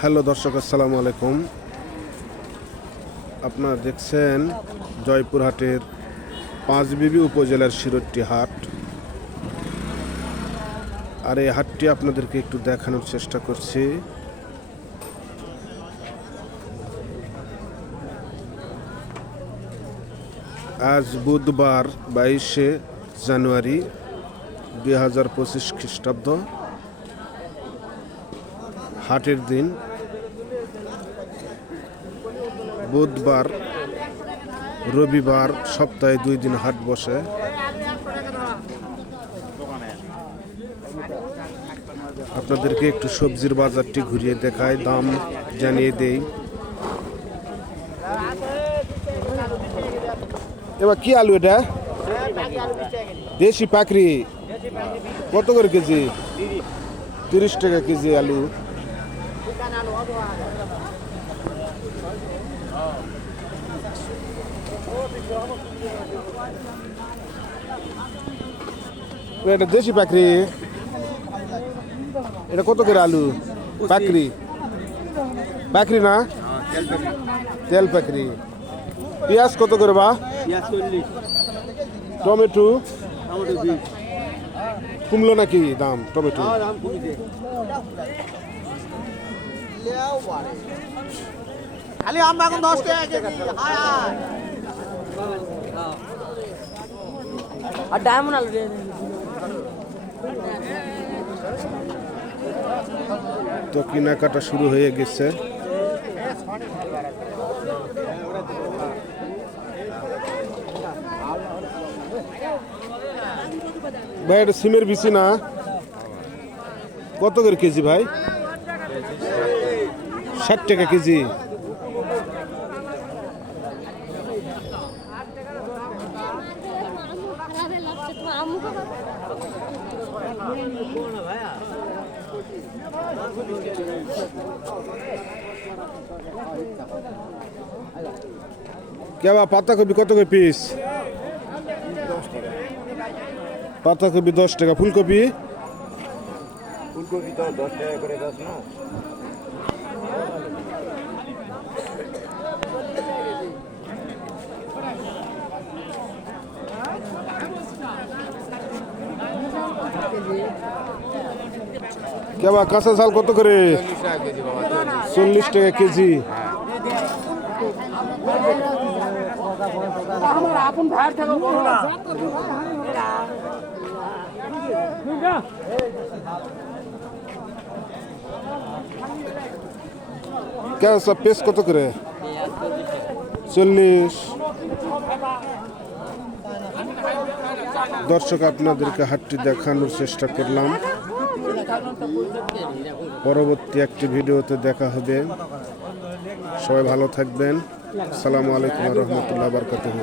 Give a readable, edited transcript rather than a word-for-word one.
Hello দর্শক, আসসালামু আলাইকুম। আপনারা দেখছেন জয়পুরহাটের পাঁচবিবি উপজেলার শিরোট্টি হাট। আর এই হাটটি আপনাদেরকে একটু দেখানোর চেষ্টা করছি। আজ বুধবার 22শে জানুয়ারি 2025 খ্রিস্টাব্দ, হাটের দিন। বুধবার, রবিবার, সপ্তাহে 2 দিন হাট বসে। আপনাদেরকে একটু সবজির বাজারটি ঘুরিয়ে দেখায়, দাম জানিয়ে দেই। এবার কি আলু এটা? দেশি পাকড়ি কত করে কেজি? 30 টাকা কেজি আলু। এটা দেশি পাকড়ি, এটা কত করে আলু? পাকড়ি পাকড়ি না, তেল পাকড়ি। পেঁয়াজ কত করে বা? টমেটো কমলো নাকি দাম? টমেটো খালি আম এখন 10 টাকা কেজি। আর ডায়মন্ড আলু তো কেনাকাটা শুরু হয়ে গেছে। ভাই এটা সিমের বিচি না? কত করে কেজি ভাই? 60 টাকা কেজি। কে বা পাতাকপি কত করে পিস? পাতাকপি 10 টাকা। ফুলকপি? ফুলকপি তো 10 টাকা করে দাও না। কেবা কাঁচা ঝাল কত করে? 40 টাকা কেজি। কেঁচা পেস্ট কত করে? 40। দর্শক, আপনাদেরকে হাটটি দেখানোর চেষ্টা করলাম। পরবর্তী একটি ভিডিওতে দেখা হবে। সবাই ভালো থাকবেন। আসসালামু আলাইকুম ওয়া রাহমাতুল্লাহি ওয়া বারাকাতুহু।